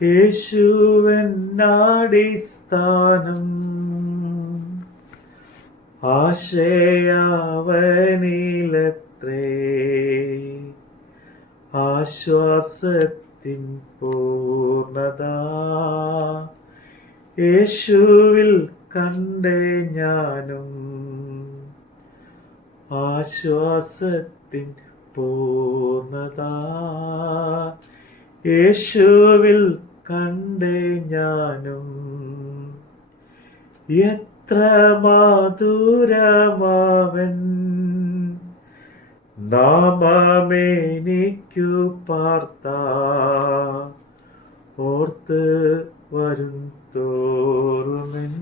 യേശുവെന്നടിസ്ഥാനം, ആശ്രയാവനിലത്രേ, ആശ്വാസത്തിൻ പൂർണ്ണത യേശുവിൽ കണ്ടേ ഞാനും, ആശ്വാസത്തിൻ പൂർണ്ണത യേശുവിൽ കണ്ടേ ഞാനും. എത്ര മധുരമാവൻ നാമമേനിക്കു പാർത്ത, ഓർത്ത് വരും തോറുമെൻ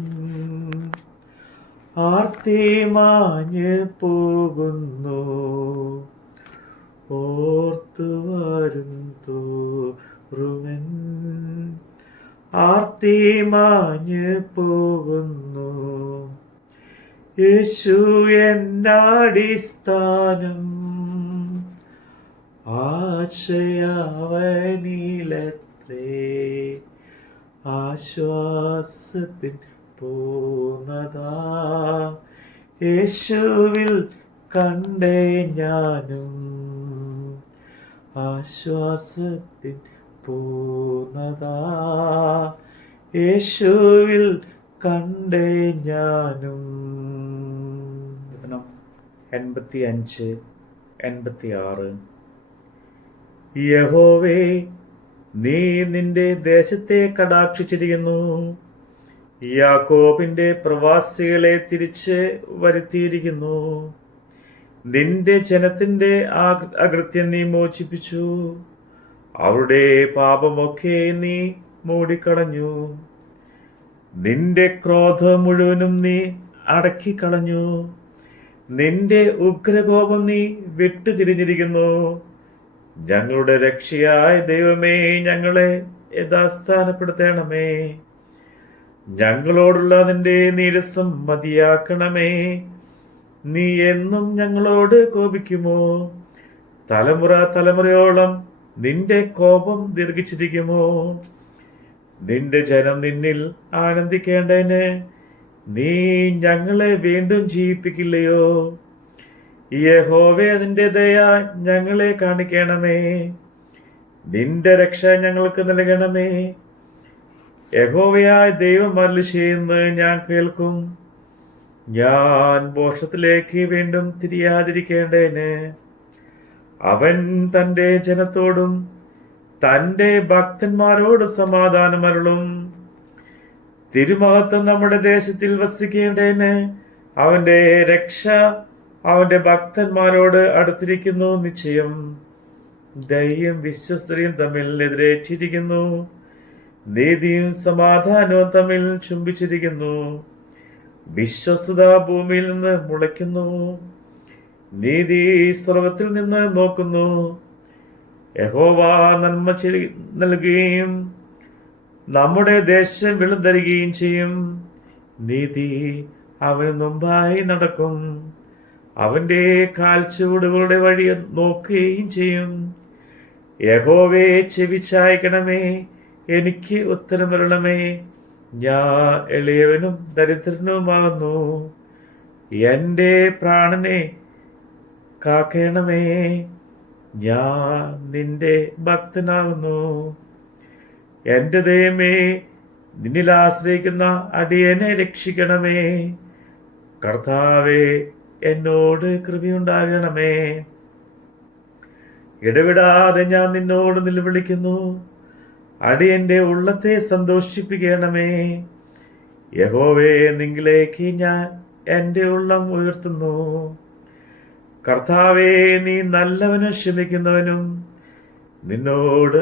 ആർത്തി മാഞ്ഞ് പോകുന്നു, ഓർത്തു വരും തോറുമെൻ ആർത്തി മാഞ്ഞ് പോകുന്നു. യേശു എന്നടിസ്ഥാനം, ആശ്രയാവനിലത്രേ, ആശ്വാസത്തിൻ പൂർണ്ണത യേശുവിൽ കണ്ടേ ഞാനും, ആശ്വാസത്തിൻ പൂർണ്ണത യേശുവിൽ കണ്ടേ ഞാനും. 85-86. യഹോവേ, നീ നിന്റെ ദേശത്തെ കടാക്ഷിച്ചിരിക്കുന്നു, യാക്കോബിന്റെ പ്രവാസികളെ തിരിച്ച് വരുത്തിയിരിക്കുന്നു. നിന്റെ ജനത്തിന്റെ അകൃത്യം നീ മോചിപ്പിച്ചു, അവരുടെ പാപമൊക്കെ നീ മൂടിക്കളഞ്ഞു. നിന്റെ ക്രോധം മുഴുവനും നീ അടക്കിക്കളഞ്ഞു, നിന്റെ ഉഗ്രകോപം നീ വിട്ടുതിരിഞ്ഞിരിക്കുന്നു. ഞങ്ങളുടെ രക്ഷയായ ദൈവമേ, ഞങ്ങളെ യഥാസ്ഥാനപ്പെടുത്തണമേ. ഞങ്ങളോടുള്ള നിന്റെ നീരസം മതിയാക്കണമേ. നീ എന്നും ഞങ്ങളോട് കോപിക്കുമോ? തലമുറ തലമുറയോളം നിന്റെ കോപം ദീർഘിച്ചിരിക്കുമോ? നിന്റെ ജനം നിന്നിൽ ആനന്ദിക്കേണ്ടതിന് നീ ഞങ്ങളെ വീണ്ടും ജീവിപ്പിക്കില്ലയോ? യഹോവേ, നിന്റെ ദയ ഞങ്ങളെ കാണിക്കണമേ, നിന്റെ രക്ഷ ഞങ്ങൾക്ക് നൽകണമേ. യഹോവയായ ദൈവം അരുളി ചെയ്യുന്നത് ഞാൻ കേൾക്കും. ഞാൻ മോക്ഷത്തിലേക്ക് വീണ്ടും തിരിയാതിരിക്കേണ്ടതിന് അവൻ തൻ്റെ ജനത്തോടും തൻ്റെ ഭക്തന്മാരോട് സമാധാനം അരുളും. തിരുമഹത്വം നമ്മുടെ ദേശത്തിൽ വസിക്കേണ്ടതിന് അവന്റെ രക്ഷ അവന്റെ ഭക്തന്മാരോട് അടുത്തിരിക്കുന്നു നിശ്ചയം. ദയയും വിശ്വസ്തയും തമ്മിൽ എതിരേറ്റിരിക്കുന്നു, നീതിയും സമാധാനവും തമ്മിൽ ചുംബിച്ചിരിക്കുന്നു. വിശ്വസ്തത ഭൂമിയിൽ നിന്ന് മുളയ്ക്കുന്നു, നീതി സ്വർഗത്തിൽ നിന്ന് നോക്കുന്നു. യഹോവ നന്മ നൽകുകയും നമ്മുടെ ദേശം വിളുതരുകയും ചെയ്യും. നീതി അവന് മുമ്പായി നടക്കും, അവന്റെ കാൽച്ചുവടുകളുടെ വഴി നോക്കുകയും ചെയ്യും. യഹോവേ, ചെവിച്ചായ്ക്കണമേ, എനിക്ക് ഉത്തരം വരണമേ. ഞാൻ എളിയവനും ദരിദ്രനുമാകുന്നു, എൻ്റെ പ്രാണനെ കാക്കണമേ. ഞാൻ നിന്റെ ഭക്തനാകുന്നു. എൻ്റെ ദൈവമേ, നിന്നിൽ ആശ്രയിക്കുന്ന അടിയനെ രക്ഷിക്കണമേ. കർത്താവേ, എന്നോട് കൃപയുണ്ടാകണമേ. ഇടവിടാതെ ഞാൻ നിന്നോട് നിലവിളിക്കുന്നു, അടിയന്റെ ഉള്ളത്തെ സന്തോഷിപ്പിക്കണമേ. യഹോവേ, നിങ്ങളിലേക്ക് ഞാൻ എൻ്റെ ഉള്ളം ഉയർത്തുന്നു. കർത്താവേ, നീ നല്ലവനും ക്ഷമിക്കുന്നവനും നിന്നോട്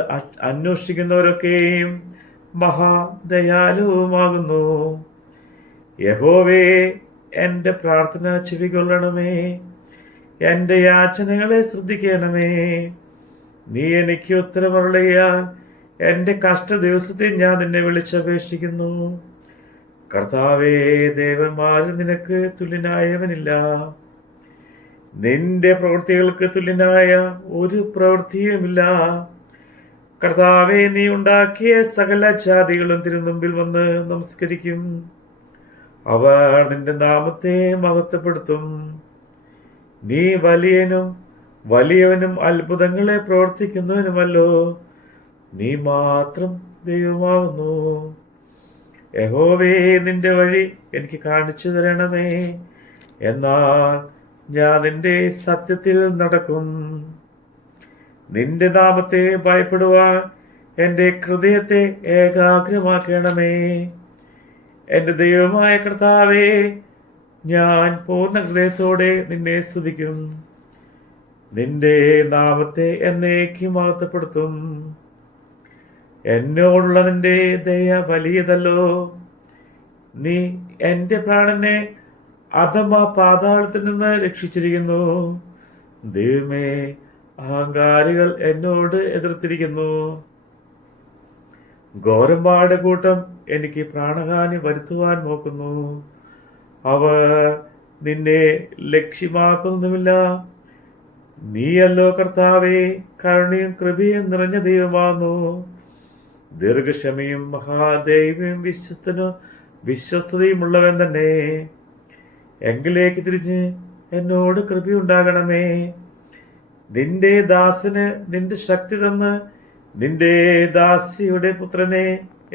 അന്വേഷിക്കുന്നവരൊക്കെയും മഹാദയാലുവുമാകുന്നു. യഹോവേ, എൻ്റെ പ്രാർത്ഥന ചെവികൊള്ളണമേ, എൻ്റെ യാചനകളെ ശ്രദ്ധിക്കണമേ. നീ എനിക്ക് ഉത്തരമരുളിയാൽ എൻ്റെ കഷ്ട ദിവസത്തിൽ ഞാൻ നിന്നെ വിളിച്ചപേക്ഷിക്കുന്നു. കർത്താവേ, ദേവന്മാരിൽ നിനക്ക് തുല്യനായവനില്ല. നിന്റെ പ്രവൃത്തികൾക്ക് തുല്യനായ ഒരു പ്രവൃത്തിയുമില്ല. കർത്താവെ, നീ ഉണ്ടാക്കിയ സകല ജാതികളും തിരുമുമ്പിൽ വന്ന് നമസ്കരിക്കും. അവർ നിന്റെ നാമത്തെ മഹത്വപ്പെടുത്തും. നീ വലിയവനും അത്ഭുതങ്ങളെ പ്രവർത്തിക്കുന്നവനുമല്ലോ. നീ മാത്രം ദൈവമാകുന്നു. യഹോവേ, നിന്റെ വഴി എനിക്ക് കാണിച്ചു തരണമേ. എന്നാൽ ഞാൻ നിന്റെ സത്യത്തിൽ നടക്കും. നിന്റെ നാമത്തെ ഭയപ്പെടുവാൻ എൻ്റെ ഹൃദയത്തെ ഏകാഗ്രമാക്കണമേ. എൻ്റെ ദൈവമായ കർത്താവേ, ഞാൻ പൂർണ്ണ ഹൃദയത്തോടെ നിന്നെ സ്തുതിക്കും. നിന്റെ നാമത്തെ എന്നേക്കും മഹത്വപ്പെടുത്തും. എന്നോടുള്ള നിന്റെ ദയ വലിയതല്ലോ. നീ എൻ്റെ പ്രാണനെ അധമ പാതാളത്തിൽ നിന്ന് രക്ഷിച്ചിരിക്കുന്നു. ദൈവമേ, അഹങ്കാരികൾ എന്നോട് എതിർത്തിരിക്കുന്നു. ഘോരന്മാരുടെ കൂട്ടം എനിക്ക് പ്രാണഹാനി വരുത്തുവാൻ നോക്കുന്നു. അവർ നിന്നെ ലക്ഷ്യമാക്കുന്നതുമില്ല. നീയല്ലോ കർത്താവേ, കരുണയും കൃപയും നിറഞ്ഞ ദൈവമാകുന്നു. ദീർഘക്ഷമയും മഹാദൈവയും വിശ്വസ്തതയുമുള്ളവൻ തന്നെ. എങ്കിലേക്ക് തിരിഞ്ഞ് എന്നോട് കൃപയുണ്ടാകണമേ. നിന്റെ ദാസന് നിന്റെ ശക്തി തന്ന് നിന്റെ ദാസിയുടെ പുത്രനെ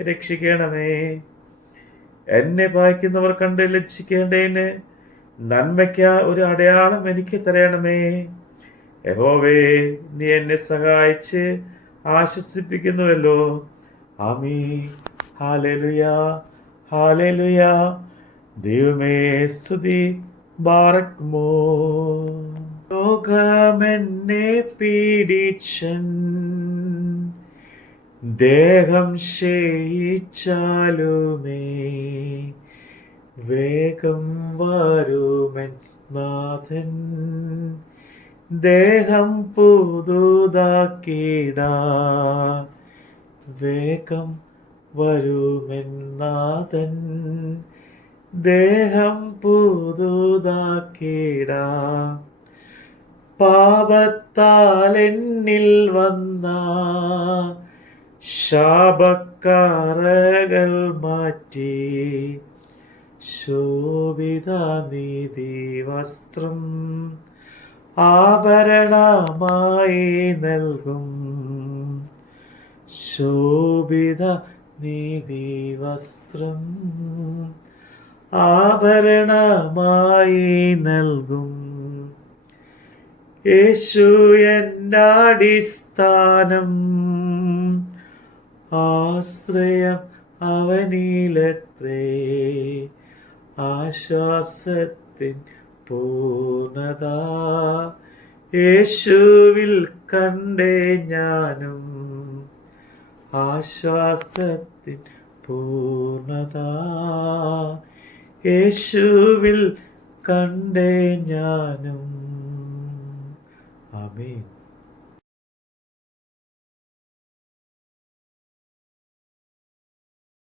രക്ഷിക്കണമേ. എന്നെ പായിക്കുന്നവർ കണ്ട് ലജ്ജിക്കേണ്ടതിന് നന്മയ്ക്ക് ഒരു അടയാളം എനിക്ക് തരണമേ. യഹോവേ, നീ എന്നെ സഹായിച്ച് ആശ്വസിപ്പിക്കുന്നുവല്ലോ. ആമീൻ. Hallelujah, hallelujah. ദൈവമേ സ്തുതി. ബാറക്മോ. ലോകമെന്നെ പീഡിച്ചൻ, ദേഹം ക്ഷയിച്ചാലുമേ വേഗം വരുമെൻ നാഥൻ. ദേഹം പുതുതാക്കിടാൻ വേഗം വരുമെൻ നാഥൻ. ദേഹം പുതുതാക്കിടാൻ പാപത്താൽ എന്നിൽ വന്ന ശാപക്കറകൾ മാറ്റി ശോഭിത നീതി വസ്ത്രം ആഭരണമായി നൽകും. ശോഭിത നീതി വസ്ത്രം ആഭരണമായി നൽകും. യേശു എന്നടിസ്ഥാനം, ആശ്രയം അവനിലത്രേ. ആശ്വാസത്തിൻ പൂർണ്ണത യേശുവിൽ കണ്ടേ ഞാനും. ആശ്വാസത്തിൻ പൂർണ്ണത യേശുവിൽ കണ്ടേ ഞാനും. ആമേൻ.